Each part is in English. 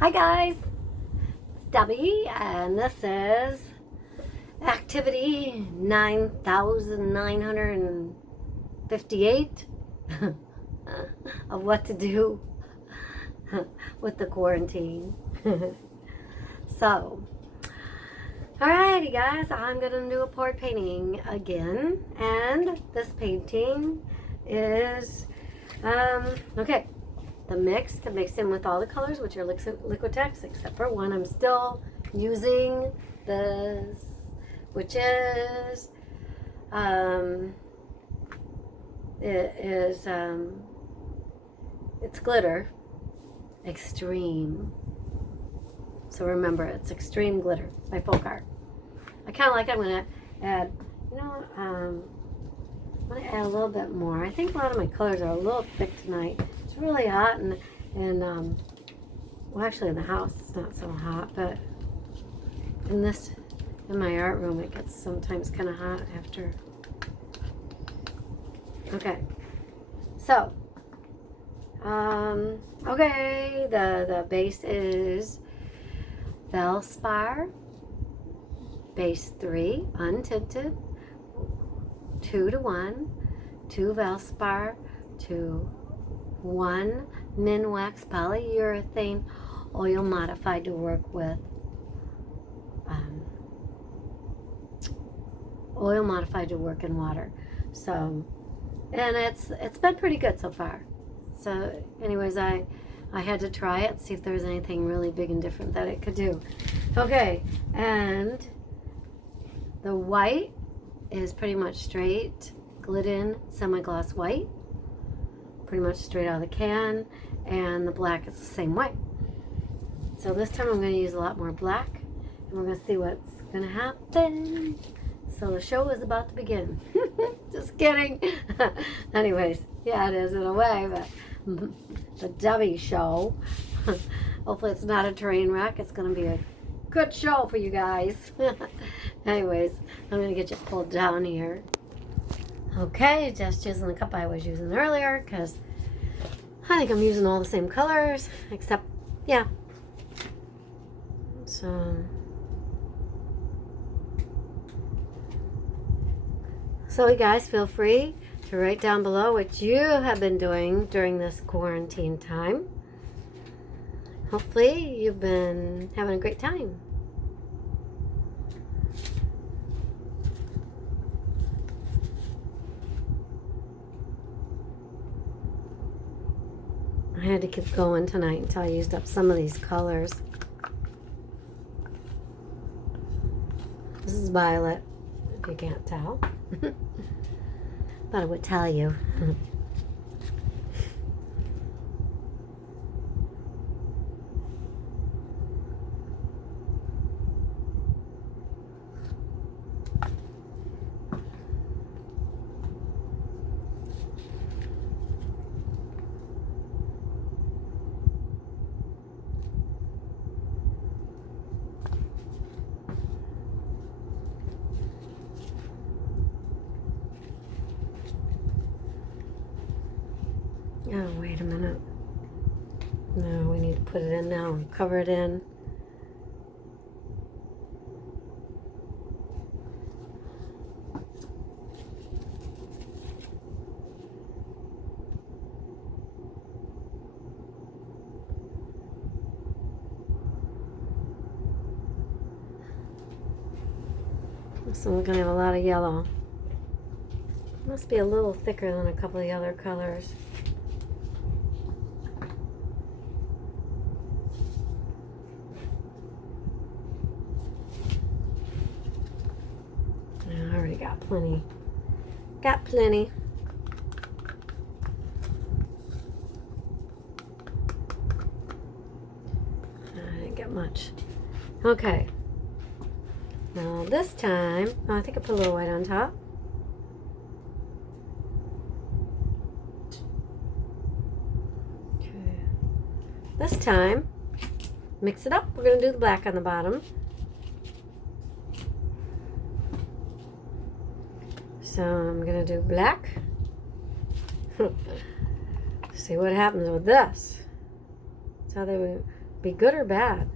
Hi guys, it's Debbie and this is activity 9958 of what to do with the quarantine. So, alrighty guys, I'm going to do a pour painting again, and this painting is, okay. The mix to mix in with all the colors, which are Liquitex, except for one. I'm still using this, which is it's glitter extreme. So remember, it's extreme glitter by Folk Art. I kind of like it. I'm gonna add, I'm gonna add a little bit more. I think a lot of my colors are a little thick tonight. It's really hot, and well, actually in the house it's not so hot, but in my art room it gets sometimes kind of hot after. Okay, so okay, the base is Valspar base 3 untinted, 2:1, 2 Valspar, 1 Minwax polyurethane oil modified to work with, oil modified to work in water. So, and it's been pretty good so far. So anyways, I had to try it, see if there was anything really big and different that it could do. Okay, and the white is pretty much straight Glidden semi-gloss white, pretty much straight out of the can, and the black is the same way. So this time I'm going to use a lot more black, and we're going to see what's going to happen. So the show is about to begin. Just kidding. Anyways, yeah, it is in a way, but the Debbie show. Hopefully it's not a train wreck. It's going to be a good show for you guys. Anyways, I'm going to get you pulled down here. Okay, just using the cup I was using earlier, because I think I'm using all the same colors, except, yeah. So you guys feel free to write down below what you have been doing during this quarantine time. Hopefully you've been having a great time. I had to keep going tonight until I used up some of these colors. This is violet, if you can't tell. Thought I would tell you. Oh, wait a minute. No, we need to put it in now and cover it in. This one's going to have a lot of yellow. Must be a little thicker than a couple of the other colors. I already got plenty. Got plenty. I didn't get much. Okay. Now this time, I think I put a little white on top. Okay. This time, mix it up. We're going to do the black on the bottom. So I'm going to do black. See what happens with this. That's how they be good or bad.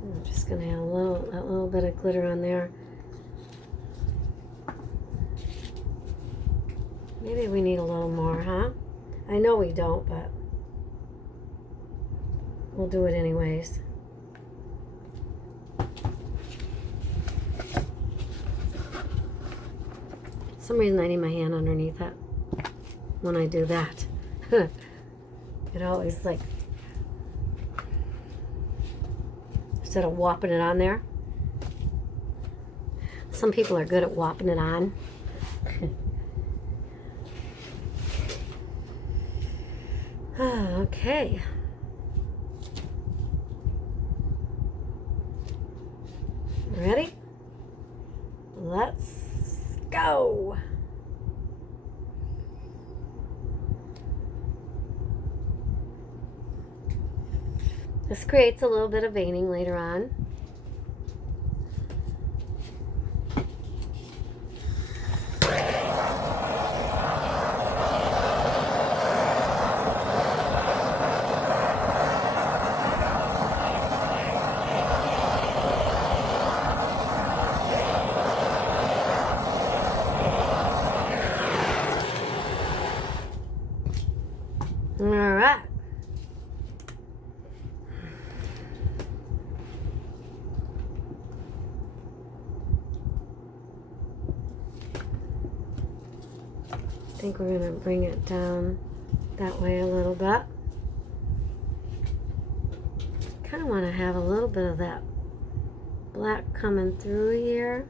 I'm just gonna add a little bit of glitter on there. Maybe we need a little more, huh? I know we don't, but we'll do it anyways. For some reason I need my hand underneath it when I do that. It always like, instead of whopping it on there. Some people are good at whopping it on. Okay. Ready? Let's go. This creates a little bit of veining later on. All right. I think we're going to bring it down that way a little bit. Kind of want to have a little bit of that black coming through here.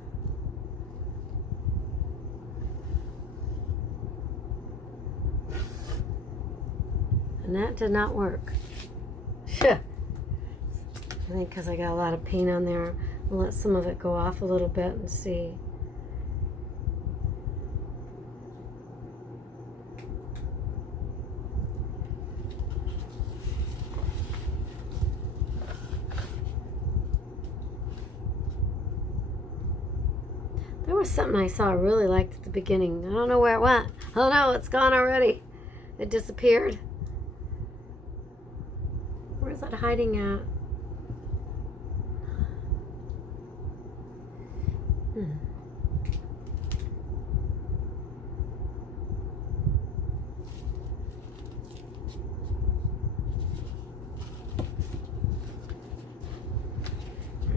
And that did not work. I think because I got a lot of paint on there, I'll let some of it go off a little bit and see. There was something I saw I really liked at the beginning. I don't know where it went. Oh no, it's gone already. It disappeared. Where's that hiding at?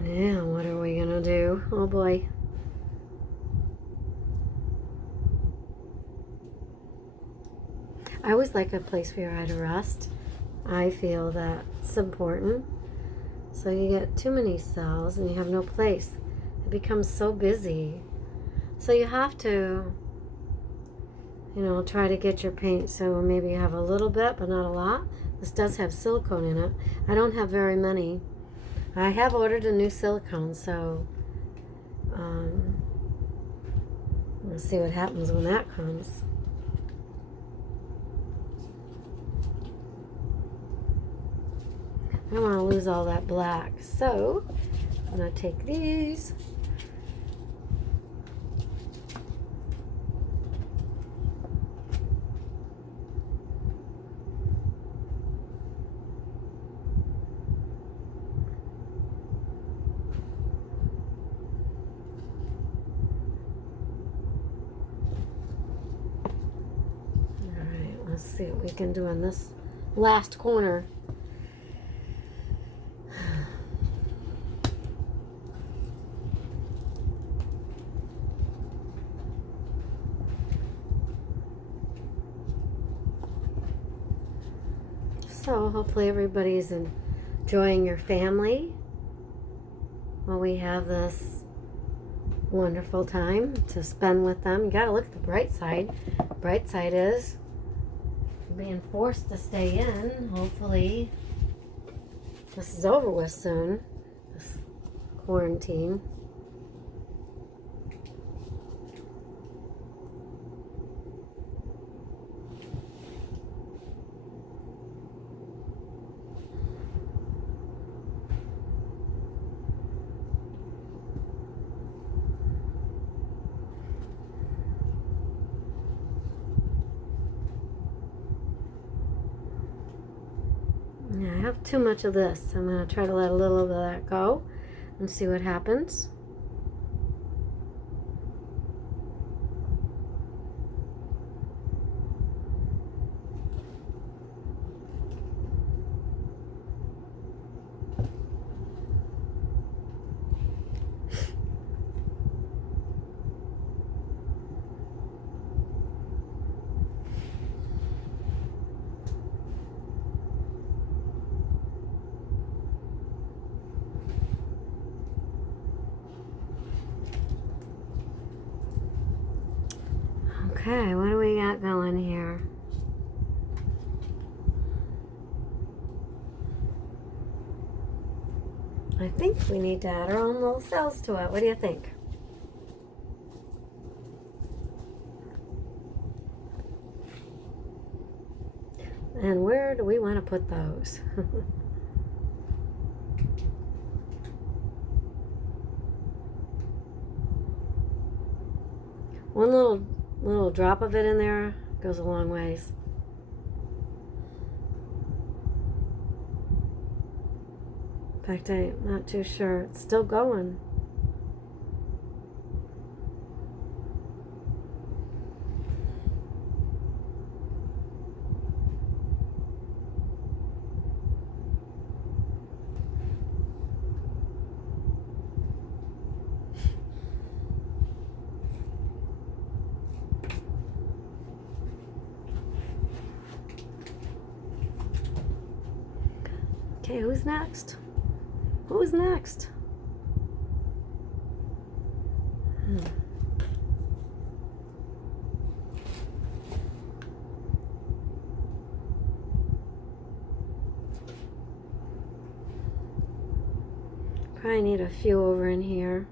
Yeah, what are we gonna do? Oh boy. I always like a place where I to rest. I feel that it's important. So you get too many cells and you have no place. It becomes so busy. So you have to, try to get your paint so maybe you have a little bit, but not a lot. This does have silicone in it. I don't have very many. I have ordered a new silicone, so we'll see what happens when that comes. I don't want to lose all that black, so I'm going to take these. All right, let's see what we can do in this last corner. So hopefully everybody's enjoying your family while we have this wonderful time to spend with them. You gotta look at the bright side. Bright side is being forced to stay in. Hopefully this is over with soon, this quarantine. have too much of this. I'm going to try to let a little of that go and see what happens. Okay, what do we got going here? I think we need to add our own little cells to it. What do you think? And where do we want to put those? One little drop of it in there goes a long ways. In fact, I'm not too sure. It's still going. Okay, who's next? Who's next? Probably need a few over in here.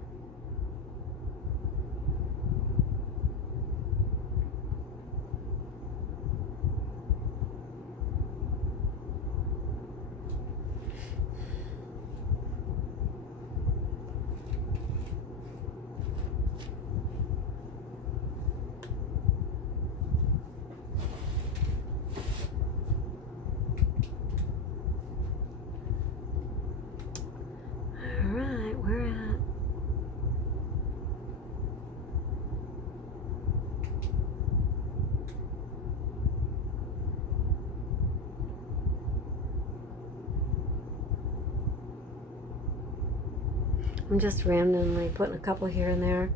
I'm just randomly putting a couple here and there.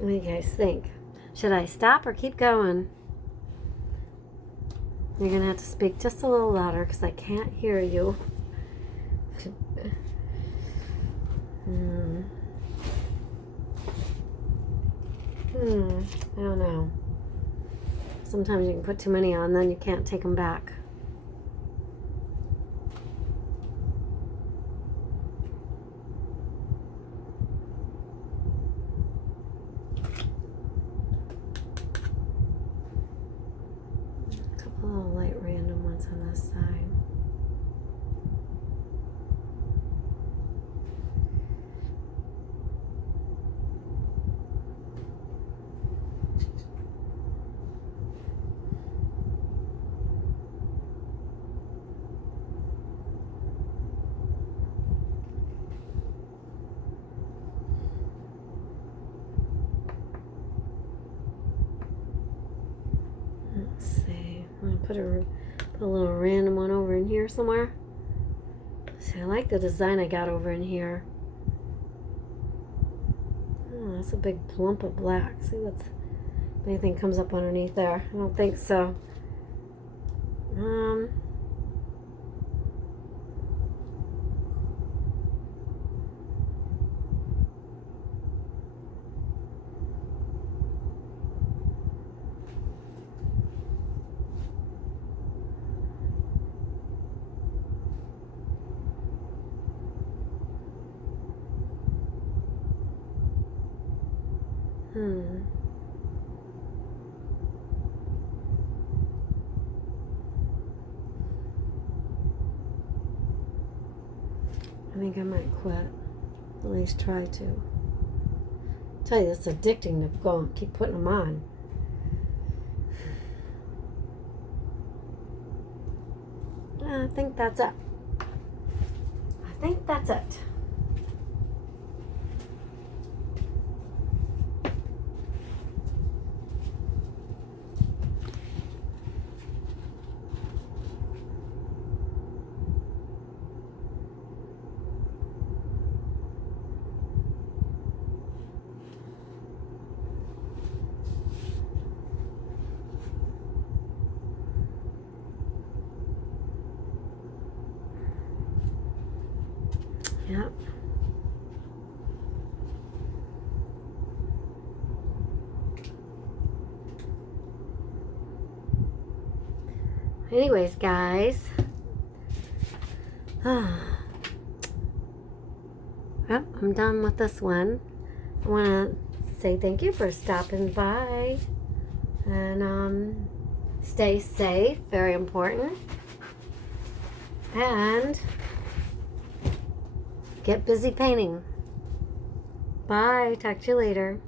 What do you guys think? Should I stop or keep going? You're going to have to speak just a little louder because I can't hear you. I don't know. Sometimes you can put too many on, then you can't take them back. Little light random ones on this side. Let's see. I'm gonna put a little random one over in here somewhere. See, I like the design I got over in here. Oh, that's a big plump of black. See what's if anything comes up underneath there. I don't think so. I think I might quit. At least try to. Tell you, it's addicting to go and keep putting them on. I think that's it. I think that's it. Yep. Anyways, guys. Yep, I'm done with this one. I want to say thank you for stopping by. And stay safe, very important. And get busy painting. Bye. Talk to you later.